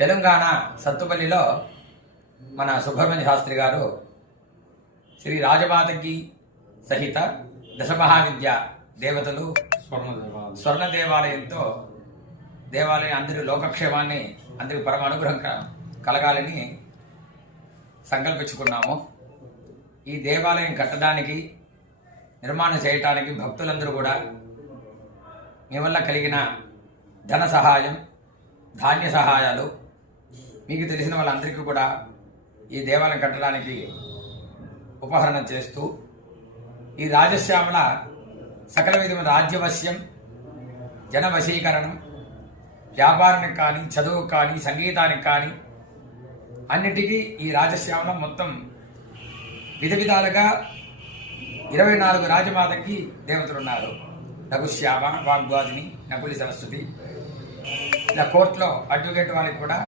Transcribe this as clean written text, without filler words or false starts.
తెలంగాణ సత్తుపల్లిలో మన సుబ్రహ్మణ్య శాస్త్రి గారు శ్రీ రాజమాతకి సహిత దశమహావిద్య దేవతలు స్వర్ణ దేవాలయంతో దేవాలయం అందరి లోకక్షేమాన్ని అందరికి పరమ అనుగ్రహం కలగాలని సంకల్పించుకున్నాము. ఈ దేవాలయం కట్టడానికి నిర్మాణం చేయటానికి భక్తులందరూ కూడా మీ వల్ల కలిగిన ధన సహాయం, ధాన్య సహాయాలు, మీకు తెలిసిన వాళ్ళందరికీ కూడా ఈ దేవాలయం కట్టడానికి ఉపహరణం చేస్తూ ఈ రాజశ్యామల సకల విధమైన రాజ్యవశ్యం, జనవశీకరణం, వ్యాపారానికి కానీ, చదువుకు కానీ, సంగీతానికి కానీ అన్నిటికీ ఈ రాజశ్యామల మొత్తం విధాలుగా 24 రాజమాతకి దేవతలున్నారు. రఘుశ్యామ, వాగ్వాదిని, నకులి సరస్వతి. ఇలా కోర్టులో అడ్వకేట్ వాళ్ళకి కూడా